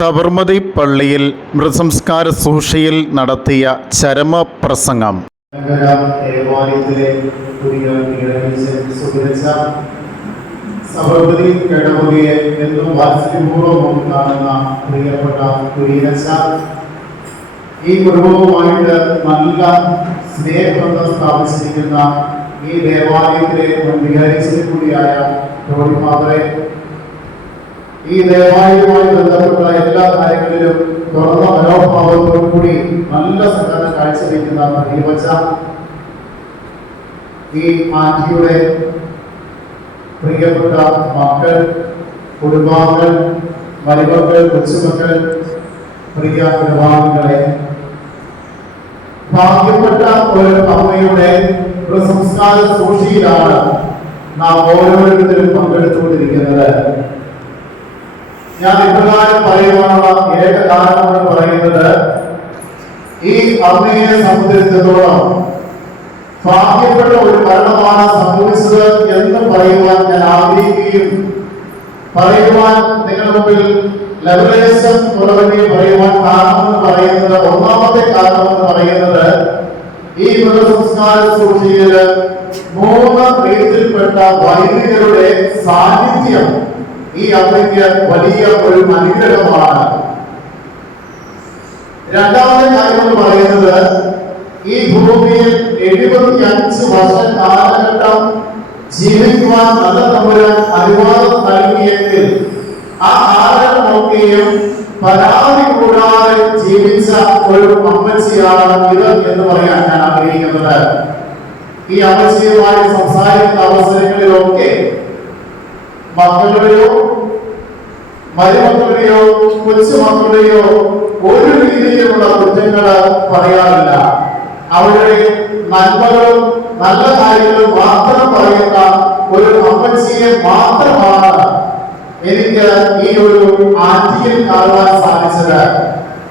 സബർമതി പള്ളിയിൽ മൃതസംസ്കാര സൂക്ഷിയിൽ നടത്തിയ ചരമ പ്രസംഗം ഈ കുടുംബവുമായിട്ട് നല്ല സ്നേഹബന്ധം സ്ഥാപിച്ചിരിക്കുന്ന ഈ ദേവാലയത്തിലെ വികാരിച്ചിൽ കൂടിയായ ഗൗരി ഫാദറെ ഈ ദേവാലയവുമായി ബന്ധപ്പെട്ട എല്ലാ കാര്യങ്ങളിലും തുറന്ന മനോഭാവത്തോടു കൂടി നല്ല സഹകരണം കാഴ്ചവെക്കുന്ന പ്രതിവച്ച ഈ ആന്റിയുടെ പ്രിയപ്പെട്ട മക്കൾ കുടുംബാംഗങ്ങൾ മരുമക്കൾ കൊച്ചുമക്കൾ പ്രിയ കുടുംബാംഗങ്ങളെ ഭാഗ്യപ്പെട്ട ഒരു അമ്മയുടെ സംസ്കാര സൂക്ഷിയിലാണ് നാം ഓരോരുത്തരും പങ്കെടുത്തുകൊണ്ടിരിക്കുന്നത്. ഞാൻ ഇപ്രകാരം പറയുവാനുള്ള ഏക കാരണം എന്ന് പറയുന്നത് ഈ അമ്മയെ സംബന്ധിച്ചിടത്തോളം ഭാഗ്യപ്പെട്ട ഒരു മരണമാണ് സംഭവിച്ചത് എന്ന് പറയുവാൻ ഞാൻ ആഗ്രഹിക്കുകയും പറയുവാൻ നിങ്ങളുടെ മുമ്പിൽ ലവലേശം പറയുവാൻ കാരണമെന്ന് പറയുന്നത് ഒന്നാമത്തെ കാരണം എന്ന് പറയുന്നത് ഈ മൃതസംസ്കാര സൂക്ഷിയിൽ മൂന്ന് പേരിൽപ്പെട്ട വൈദികരുടെ സാന്നിധ്യം ഈ അമ്മയ്ക്ക് വലിയ ഒരു അനുഗ്രഹമാണ്. രണ്ടാമത്തെ കാര്യം എന്ന് പറയുന്നത് ഈ ഭൂമിയിൽ എഴുപത്തി അഞ്ച് വർഷ കാലഘട്ടം ജീവിക്കുവാൻ നല്ല തമ്പുരാൻ അനുവാദം നൽകിയെങ്കിൽ ആ കാലഘട്ടമൊക്കെയും പരാതി കൂടാതെ ജീവിച്ച ഒരു അമ്മച്ചിയാണ് ഇത് എന്ന് പറയാൻ ഞാൻ ആഗ്രഹിക്കുന്നത്. ഈ അമ്മച്ചിയുമായി സംസാരിക്കുന്ന അവസരങ്ങളിലൊക്കെ മക്കളുടെയോ മരുമക്കളുടെയോ കൊച്ചുമക്കളുടെയോ ഒരു രീതിയിലുള്ള കുറ്റങ്ങൾ പറയാറില്ല. അവരുടെ നന്മകളും നല്ല കാര്യങ്ങളും മാത്രം പറയുന്ന ഒരു അമ്മച്ചിയെ മാത്രമാണ് എനിക്ക് ഈ ഒരു ആന്റിയിൽ കാണുവാൻ സാധിച്ചത്.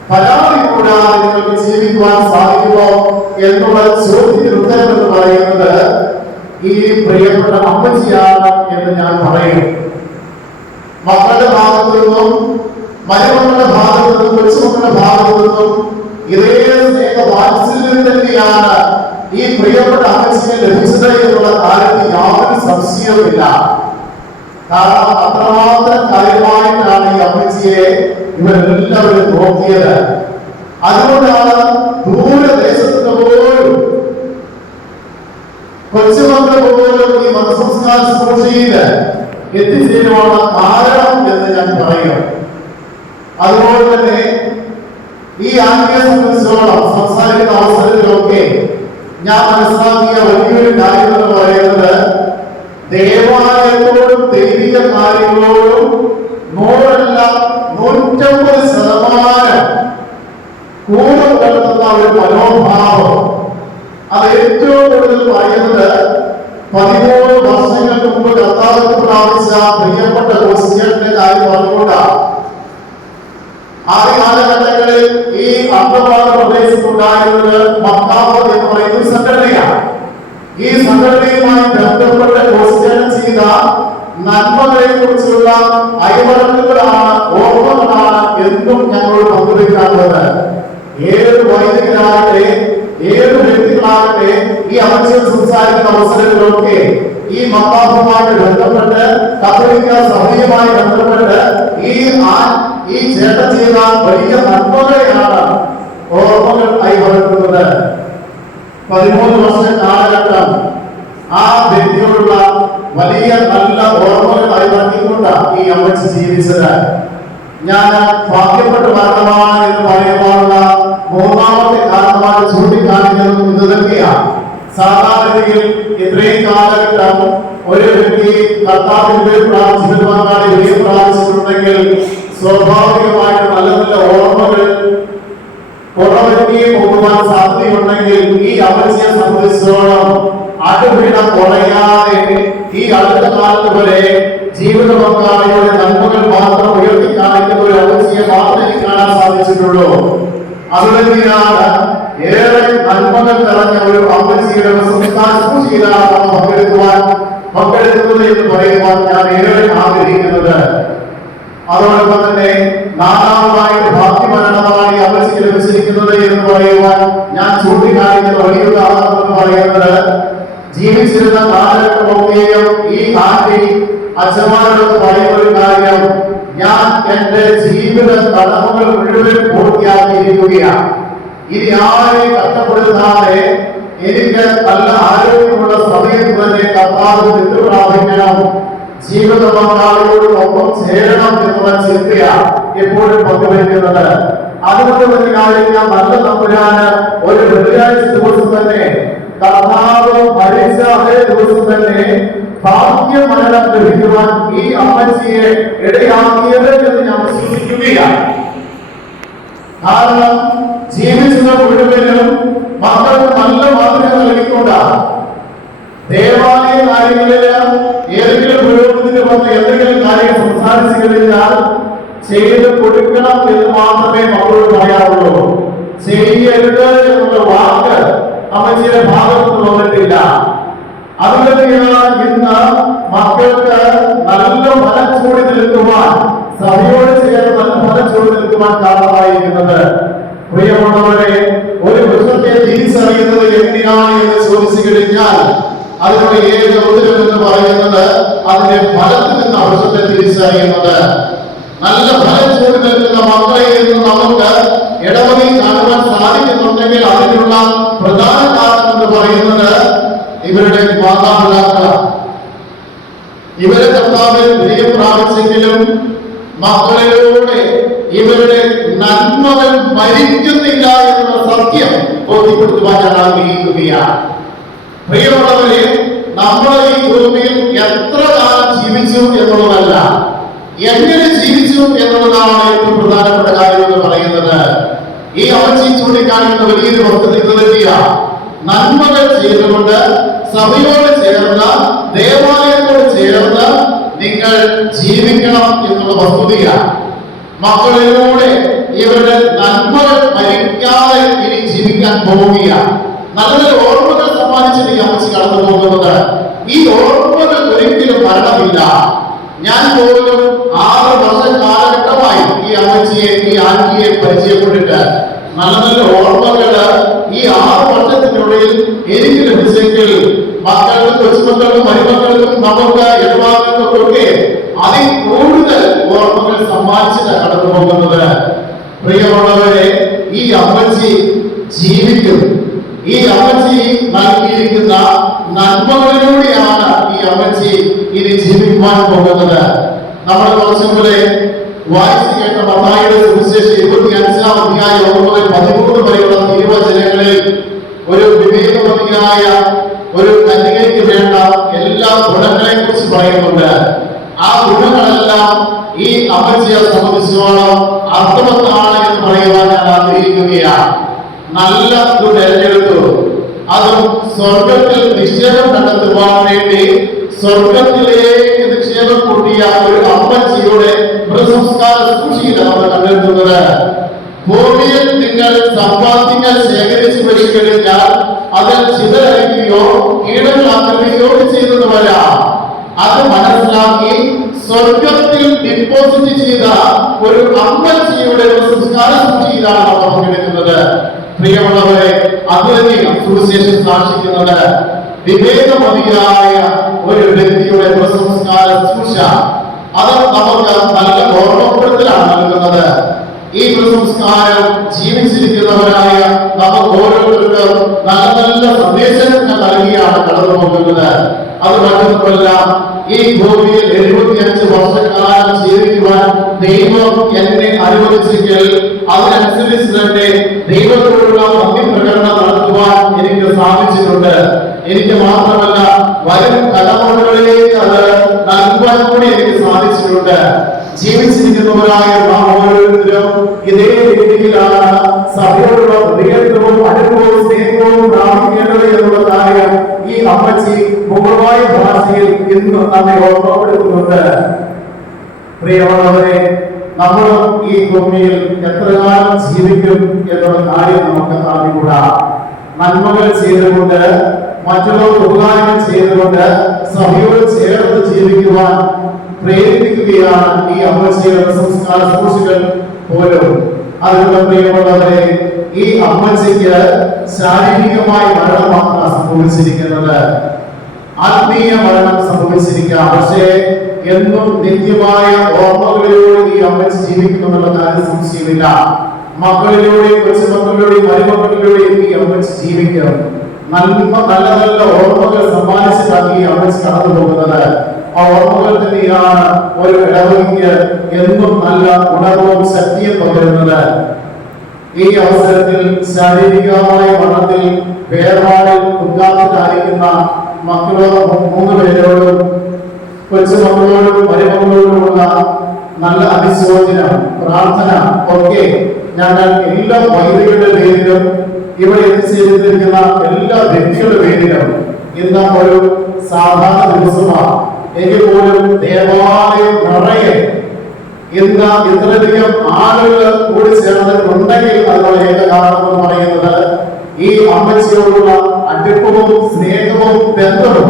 പരാതി കൂടാതെ നിങ്ങൾക്ക് ജീവിക്കുവാൻ സാധിക്കുമോ എന്നുള്ള ചോദ്യത്തിന് ഉത്തരം എന്ന് പറയുന്നത് ഈ പ്രിയപ്പെട്ട അമ്മച്ചിയാണ് എന്ന് ഞാൻ പറയും. മക്കളുടെ ഭാഗത്തു നിന്നും മരുമക്കളുടെ ഭാഗത്തു നിന്നും കൊച്ചുമക്കളുടെ ഭാഗത്തു നിന്നും ഇതേ വാത്സല്യം തന്നെയാണ് ഈ പ്രിയപ്പെട്ട അമ്മച്ചിക്ക് ലഭിച്ചത് എന്നുള്ള കാര്യത്തിൽ യാതൊരു സംശയവുമില്ല. കാരണം അത്രമാത്രം കാര്യമായിട്ടാണ് ഈ അമ്മച്ചിയെ ഇവരെല്ലാവരും നോക്കിയത്. അതുകൊണ്ടാണ് ദൂരദേശത്ത് പോലും കൊച്ചുമക്കൾ പോലും ഈ മതസംസ്കാര ശുശ്രൂഷയിൽ എത്തിച്ചേരുവാനുള്ള കാരണം എന്ന് ഞാൻ പറയും അതുപോലെ തന്നെ ഈ ആത്മീയ സംബന്ധിച്ചോളം സംസാരിക്കുന്ന അവസരത്തിലൊക്കെ ഞാൻ മനസ്സിലാക്കിയ വലിയൊരു കാര്യം എന്ന് പറയുന്നത് ദേവാലയത്തോടും ദൈവിക കാര്യങ്ങളോടും നൂറല്ല നൂറ്റമ്പത് ശതമാനം കൂടെ പുലർത്തുന്ന ഒരു മനോഭാവം. അത് ഏറ്റവും കൂടുതൽ പറയുന്നത് പതിമൂന്ന് വർഷങ്ങൾക്ക് മുമ്പ് പ്രാപിച്ച പ്രിയപ്പെട്ട ക്രിസ്ത്യന്റെ കാര്യം പറഞ്ഞുകൊണ്ടാണ് ആദ്യ കാലഘട്ടങ്ങളിൽ ഈ അന്തർവാദ പ്രദേശത്തുണ്ടായിരുന്നത് മക്കാവ് എന്ന് പറയുന്ന സംഘടനയാണ്. ഈ സംഘടനയുമായി ബന്ധപ്പെട്ട് ക്രിസ്ത്യൻ ചെയ്ത നന്മകളെ കുറിച്ചുള്ള അയവറക്കുകളാണ് ഓർമ്മകളാണ് എന്നും ഞങ്ങളോട് പങ്കുവയ്ക്കാറുള്ളത് ഏത് വൈദികരാകട്ടെ ഏത് വ്യക്തികളാകട്ടെ ഈ അവസരം സംസാരിക്കുന്ന അവസരങ്ങളിലൊക്കെ ഈ മത്താഫുമായിട്ട് ബന്ധപ്പെട്ട് കത്തോലിക്ക സഭയുമായി ബന്ധപ്പെട്ട് ഈ ആ- ഈ ചേട്ടൻ ചെയ്ത വലിയ നന്മകളെയാണ് ഓർമ്മകൾ കൈവരുത്തുന്നത് പതിമൂന്ന് വർഷ കാലഘട്ടം ആ വ്യക്തിയോടുള്ള വലിയ നല്ല ഓർമ്മകൾ കൈവരത്തിക്കൊണ്ടാണ് ഈ അമ്മച്ചി ജീവിച്ചത്. ഞാൻ ഭാഗ്യപ്പെട്ട മരണമാണ് എന്ന് പറയുവാനുള്ള മൂന്നാമത്തെ കാരണമായി ചൂണ്ടിക്കാണിക്കുന്നതും ഇത് തന്നെയാണ് സാധാരണയിൽ ഇത്രയും ഒരു വ്യക്തി കർത്താവിന്റെ പ്രാർത്ഥിക്കുന്നതിനാണ് വിജയം പ്രാർത്ഥിച്ചിട്ടുണ്ടെങ്കിൽ സ്വാഭാവികമായിട്ട് നല്ല നല്ല ഓർമ്മകൾ കുറവെത്തിയെ പോകുവാൻ സാധ്യതയുണ്ടെങ്കിൽ ഈ അവസ്ഥയെ സംബന്ധിച്ചോളം അടുപിട കുറയാതെ ഈ അടുത്ത കാലത്ത് വരെ നന്മകൾ മാത്രം ഉയർത്തി കാണിക്കുന്ന ഒരു അവസ്ഥയെ മാത്രമേ കാണാൻ സാധിച്ചിട്ടുള്ളൂ. അതുതന്നെയാണ് ഏറെ നന്മകൾ നിറഞ്ഞ ഒരു അമ്മച്ചിയുടെ സംസ്ഥാന സൂചിയിലാണ് നാം പങ്കെടുക്കുവാൻ പങ്കെടുക്കുന്നത് എന്ന് പറയുവാൻ ഞാൻ ഏറെ ആഗ്രഹിക്കുന്നത്. അതോടൊപ്പം തന്നെ നാലാമതായിട്ട് ഭാഗ്യമരണമാണ് ഈ അമ്മച്ചിക്ക് ലഭിച്ചിരിക്കുന്നത് എന്ന് പറയുവാൻ ഞാൻ ചൂണ്ടിക്കാണിക്കുന്ന വലിയ ഉദാഹരണം എന്ന് പറയുന്നത് ജീവിച്ചിരുന്ന കാലഘട്ടമൊക്കെയും ഈ ആന്റി അച്ഛന്മാരോട് പറയുന്ന ഒരു കാര്യം. ഞാൻ എന്റെ ജീവിത കടമകൾ മുഴുവൻ പൂർത്തിയാക്കിയിരിക്കുകയാണ്. ഇനി ആരെയും കഷ്ടപ്പെടുത്താതെ എനിക്ക് നല്ല ആരോഗ്യമുള്ള സമയത്ത് തന്നെ കർത്താവ് പ്രാപിക്കണം ജീവിത പങ്കാളിയോടൊപ്പം ചേരണം എന്നുള്ള ചിന്തയാണ് എപ്പോഴും പങ്കുവയ്ക്കുന്നത്. അതുകൊണ്ട് തന്നെയായിരിക്കാം നല്ല തമ്പുരാന് ഒരു വെള്ളിയാഴ്ച ദിവസം തന്നെ കർത്താവ് മരിച്ച അതേ ദിവസം തന്നെ ഭാഗ്യമരണം ലഭിക്കുവാൻ ഈ അമ്മച്ചിയെ ഇടയാക്കിയത് എന്ന് ഞാൻ വിശ്വസിക്കുകയാണ്. കാരണം ജീവിച്ചത് മുഴുവനും മക്കൾക്ക് നല്ല മാതൃക നൽകിക്കൊണ്ടാണ്. ദേവാലയ കാര്യങ്ങളിൽ ഏതെങ്കിലും പുരോഗതിന് വന്ന് എന്തെങ്കിലും കാര്യം സംസാരിച്ചു കഴിഞ്ഞാൽ ചെയ്ത് കൊടുക്കണം എന്ന് മാത്രമേ മക്കളോട് പറയാറുള്ളൂ. ചെയ്യരുത് എന്നുള്ള വാക്ക് അമ്മച്ചിയുടെ ഭാഗത്ത് വന്നിട്ടില്ല. അതുകൊണ്ട് തന്നെയാണ് ഇന്ന് മക്കൾക്ക് നല്ല ചൂടി നിൽക്കുവാൻ സഭയോട് ചൂടി നിൽക്കുവാൻ കാരണമായിരിക്കുന്നത്. പ്രിയമുള്ളവരെ ഒരു വൃക്ഷത്തെ തിരിച്ചറിയുന്നത് എന്തിനാണ് എന്ന് ചോദിച്ചു കഴിഞ്ഞാൽ അതിനുള്ള ഏക ഉത്തരം എന്ന് പറയുന്നത് അതിന്റെ ഫലത്തിൽ നിന്ന് തിരിച്ചറിയുന്നത്. നല്ല ഫലം ചൂടി നിൽക്കുന്ന മക്കളെ നിന്ന് നമുക്ക് ഇടവഴി കാണുവാൻ സാധിക്കുന്നുണ്ടെങ്കിൽ അതിനുള്ള പ്രധാന കാരണം എന്ന് പറയുന്നത് ഇവരുടെ മാതാപിതാക്കളാണ്. ഇവരെ കർത്താവിൽ പ്രിയം പ്രാപിച്ചെങ്കിലും മക്കളിലൂടെ മരിക്കുന്നില്ല എന്നുള്ള സത്യം ബോധ്യപ്പെടുത്തുവാൻ ഞാൻ ആഗ്രഹിക്കുകയാണ്. പ്രിയമുള്ളവരെ നമ്മൾ ഈ ഭൂമിയിൽ എത്ര കാലം ജീവിച്ചു എന്നുള്ളതല്ല എങ്ങനെ ജീവിച്ചു എന്നുള്ളതാണ് ഏറ്റവും പ്രധാനപ്പെട്ട കാര്യം എന്ന് പറയുന്നത്. ഈ അമ്മച്ചി ചൂണ്ടിക്കാണിക്കുന്ന വലിയൊരു വസ്തുത ഇത് തന്നെയാണ് നന്മകൾ ചെയ്തുകൊണ്ട് സഭയോട് ചേർന്ന് ദേവാലയത്തോട് ചേർന്ന് നിങ്ങൾ ജീവിക്കണം എന്നുള്ള വസ്തുതയാണ്. മക്കളിലൂടെ ഇവരുടെ നന്മകൾ മരിക്കാതെ ഇനി ജീവിക്കാൻ പോവുകയാണ്. നല്ല നല്ല ഓർമ്മകൾ സമ്മാനിച്ചിട്ട് ഈ അമ്മച്ചി കടന്നു പോകുന്നത്. ഈ ഓർമ്മകൾ ഒരിക്കലും മരണമില്ല. ഞാൻ പോലും ആറ് വർഷ കാലഘട്ടമായി ഈ അമ്മച്ചിയെ ഈ ആന്റിയെ പരിചയപ്പെട്ടിട്ട് നല്ല നല്ല ഓർമ്മകൾ ഈ ആറ് വർഷത്തിനുള്ളിൽ എനിക്ക് ലഭിച്ചെങ്കിൽ മക്കൾക്കും കൊച്ചുമക്കൾക്കും മരുമക്കൾക്കും നമുക്ക് യജമാനങ്ങൾക്കൊക്കെ അതിൽ കൂടുതൽ ഓർമ്മകൾ സമ്മാനിച്ചിട്ട് കടന്നു പോകുന്നത്. പ്രിയമുള്ളവരെ ഈ അമ്മച്ചി ജീവിക്കും. ഈ അമ്മച്ചി നൽകിയിരിക്കുന്ന നന്മകളിലൂടെയാണ് ഈ അമ്മച്ചി ഇനി ജീവിക്കുവാൻ പോകുന്നത്. നമ്മൾ കുറച്ചും കൂടെ വായിച്ചു കേട്ട മത്തായിയുടെ സുവിശേഷം ഇരുപത്തി അഞ്ചാം അധ്യായം ഒന്ന് മുതൽ പതിമൂന്ന് വരെയുള്ള തിരുവചനങ്ങളിൽ ഒരു വിവേകവതിയായ ഒരു കന്യകയ്ക്ക് വേണ്ട എല്ലാ ഗുണങ്ങളെ കുറിച്ച് പറയുന്നുണ്ട്. ആ ഗുണങ്ങളെല്ലാം ഈ അമ്മച്ചിയെ സംബന്ധിച്ചോളം ഞാൻ ആഗ്രഹിക്കുകയാണ് നല്ല ഒരു തെരഞ്ഞെടുത്തു. അതും സ്വർഗത്തിൽ നിക്ഷേപം കണ്ടെത്തുവാൻ വേണ്ടി സ്വർഗത്തിലേക്ക് നിക്ഷേപം കൂട്ടിയ ഒരു അമ്മച്ചിയുടെ കണ്ടെത്തുന്നത്. ഭൂമിയിൽ നിങ്ങൾ സമ്പാദ്യങ്ങൾ ശേഖരിച്ചു വെച്ചുകഴിഞ്ഞാൽ അതിൽ ചിതറയ്ക്കുകയോ കീടങ്ങളാക്കുകയോ ചെയ്യുന്നത് വരാം. അത് മനസ്സിലാക്കി സ്വർഗത്തിൽ ഡിപ്പോസിറ്റ് ചെയ്ത ഒരു അമ്മച്ചിയുടെ ഒരു അവർ പങ്കെടുക്കുന്നത് പ്രിയമുള്ളവരെ അത് തന്നെയാണ് സുവിശേഷം സാക്ഷിക്കുന്നത് വിവേകമതിയായ ഒരു വ്യക്തിയുടെ ഒരു ശുശ്രൂഷ. അത് നമുക്ക് നല്ല ഓർമ്മപ്പെടുത്തലാണ് നൽകുന്നത്. ഈ സംസ്കാരം ജീവിച്ചിരിക്കുന്നവരായ നമുക്ക് ഓരോരുത്തർക്കും നല്ല നല്ല സന്ദേശങ്ങൾ നൽകിയാണ് കടന്നു പോകുന്നത് അത് മറ്റൊന്നുമല്ല ഈ ഭൂമിയിൽ എഴുപത്തിയഞ്ച് വർഷക്കാലം ജീവിക്കുവാൻ ദൈവം എന്നെ അനുവദിച്ചെങ്കിൽ അതിനനുസരിച്ച് തന്നെ ദൈവത്തോടുള്ള ഭക്തി പ്രകടനം നടത്തുവാൻ എനിക്ക് സാധിച്ചിട്ടുണ്ട്. എനിക്ക് മാത്രമല്ല വരും തലമുറകളിലേക്ക് അത് നൽകുവാൻ കൂടി എനിക്ക് സാധിച്ചിട്ടുണ്ട്. ജീവിച്ചിരിക്കുന്നവരായ ഓരോരുത്തരും ഇതേ രീതിയിലാണ് സഭയോടുള്ള പ്രതികരണവും അനുഭവവും സ്നേഹവും പ്രാപിക്കേണ്ടത് എന്നുള്ള കാര്യം അമ്മച്ചി പൂർവമായ ഭാഷയിൽ ഇന്ന് നമ്മെ ഓർമ്മപ്പെടുത്തുന്നുണ്ട്. പ്രിയമുള്ളവരെ നമ്മളും ഈ ഭൂമിയിൽ എത്ര കാലം ജീവിക്കും എന്നുള്ള കാര്യം നമുക്ക് അറിഞ്ഞുകൂടാ. നന്മകൾ ചെയ്തുകൊണ്ട് മറ്റുള്ളവർ ഉപകാരം ചെയ്തുകൊണ്ട് സഭയോട് ചേർത്ത് ജീവിക്കുവാൻ പ്രേരിപ്പിക്കുകയാണ് ഈ അമ്മച്ചിയുടെ സംസ്കാര സൂക്ഷികൾ പോലും. അതിനുള്ള പ്രിയമുള്ളവരെ ഈ അമ്മച്ചിക്ക് ശാരീരികമായ മരണം മാത്രം സംഭവിച്ചിരിക്കുന്നത്. ആത്മീയ മരണം സംഭവിച്ചിരിക്കാം. പക്ഷേ എന്നും നിത്യമായ ഓർമ്മകളിലൂടെ ഈ അമ്മച്ചി ജീവിക്കുന്നുള്ള കാര്യം സംശയമില്ല. മക്കളിലൂടെയും കൊച്ചുമക്കളിലൂടെയും മരുമക്കളിലൂടെയും ഈ അമ്മച്ചി ജീവിക്കും. നന്മ നല്ല നല്ല ഓർമ്മകൾ സമ്മാനിച്ചിട്ടാണ് ഈ കടന്നു പോകുന്നത്. ആ ഓർമ്മകൾ തന്നെയാണ് ഒരു ഇടവകയ്ക്ക് എന്നും നല്ല ഉണർവും ശക്തിയും പകരുന്നത്. ഈ അവസരത്തിൽ ശാരീരികമായ വണ്ണത്തിൽ വേർപാടിൽ ഉദ്ഘാടനത്തിലായിരിക്കുന്ന മക്കളോട് മൂന്ന് പേരോടും കൊച്ചു മക്കളോടും മരുമക്കളോടുമുള്ള നല്ല അനുശോചനം പ്രാർത്ഥന ഒക്കെ ഞങ്ങൾ എല്ലാ വൈദികളുടെ പേരിലും ഇവിടെ എത്തിച്ചേർന്നിരിക്കുന്ന എല്ലാ വ്യക്തികളുടെ പേരിലും ഇന്ന് ഒരു സാധാരണ ദിവസമാണ്. എങ്കിൽ പോലും ദേവാലയം നിറയെ ഇന്ന് ഇത്രയധികം ആളുകൾ കൂടി ചേർന്നിട്ടുണ്ടെങ്കിൽ അതിനുള്ള ഏക കാരണം എന്ന് പറയുന്നത് ഈ അമ്മച്ചിയോടുള്ള അടുപ്പവും സ്നേഹവും ബന്ധവും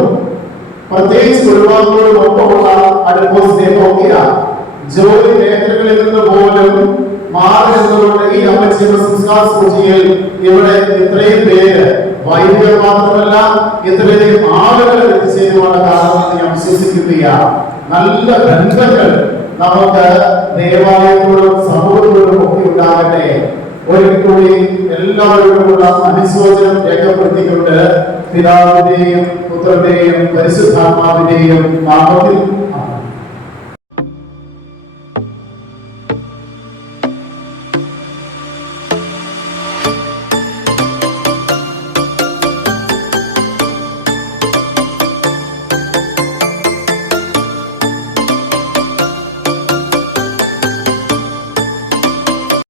പ്രത്യേകിച്ച് കുടുംബാംഗങ്ങളോടും ഒപ്പമുള്ള അടുപ്പവും സ്നേഹവും ഒക്കെയാണ്. ജോലി മേഖലകളിൽ നിന്ന് പോലും മാറി നിന്നുകൊണ്ട് ഈ അമ്മച്ചിയുടെ സംസ്കാര സൂചിയിൽ ഇവിടെ ഇത്രയും പേര് വൈദികർ മാത്രമല്ല ഇത്രയധികം ആളുകൾ എത്തിച്ചേരുവാനുള്ള കാരണം ഞാൻ വിശ്വസിക്കുകയാണ്. നല്ല ബന്ധങ്ങൾ നമുക്ക് ദേവാലയത്തോടും സമൂഹത്തോടും ഒക്കെ ഉണ്ടാകട്ടെ. ഒരിക്കൽ കൂടി എല്ലാവരോടുമുള്ള അനുശോചനം രേഖപ്പെടുത്തിക്കൊണ്ട് പിതാവിന്റെയും പുത്രന്റെയും പരിശുദ്ധാത്മാവിന്റെയും നാമത്തിൽ